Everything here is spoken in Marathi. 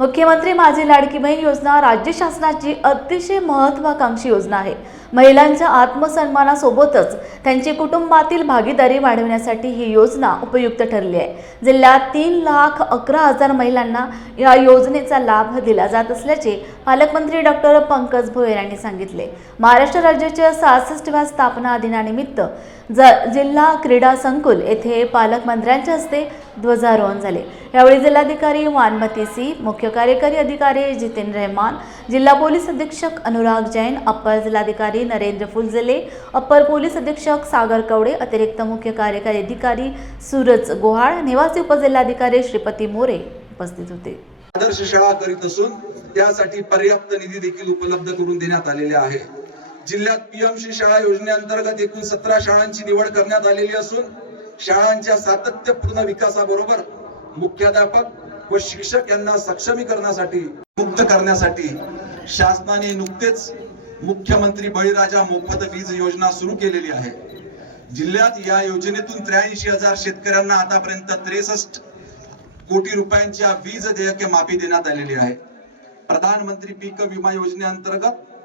मुख्यमंत्री माझी लाडकी बहीण योजना राज्य शासनाची अतिशय महत्त्वाकांक्षी योजना आहे. महिलांच्या आत्मसन्मानासोबतच त्यांची कुटुंबातील भागीदारी वाढवण्यासाठी ही योजना उपयुक्त ठरली आहे. जिल्ह्यात तीन लाख अकरा हजार महिलांना या योजनेचा लाभ दिला जात असल्याचे पालकमंत्री डॉक्टर पंकज भोयर यांनी सांगितले. महाराष्ट्र राज्याच्या सहासष्टव्या स्थापना दिनानिमित्त ज जिल्हा क्रीडा संकुल येथे पालकमंत्र्यांच्या हस्ते ध्वजारोहण झाले. यावेळी जिल्हाधिकारी मानमती सी मुख्य कार्यकारी अधिकारी जितेन रहमान जिल्हा पोलीस अधीक्षक अनुराग जैन अप्पर जिल्हाधिकारी नरेंद्र फुलझले अप्पर पोलीस अधीक्षक सागर कवडे अतिरिक्त मुख्य कार्यकारी अधिकारी सूरज गोहाळ निवासी उपजिल्हाधिकारी श्रीपती मोरे उपस्थित होते. आदर्श शाळा करीत असून त्यासाठी पर्याप्त निधी देखील उपलब्ध करून देण्यात आलेले आहे. जिल्ह्यात पीएमसी शाळा योजनेअंतर्गत एकूण सतरा शाळांची निवड करण्यात आलेली असून शाळांच्या सातत्यपूर्ण विकासाबरोबर मुख्याध्यापक व शिक्षक यांना सक्षमीकरणासाठी मुक्त करण्यासाठी शासनाने नुकतेच मुख्यमंत्री बळीराजा मोफत वीज योजना सुरू केलेली आहे. जिल्ह्यात या योजनेतून त्र्याऐंशी हजार शेतकऱ्यांना आतापर्यंत त्रेसष्ट कोटी रुपयांच्या वीज देयके माफी देण्यात आलेली आहे. प्रधानमंत्री पीक विमा योजनेअंतर्गत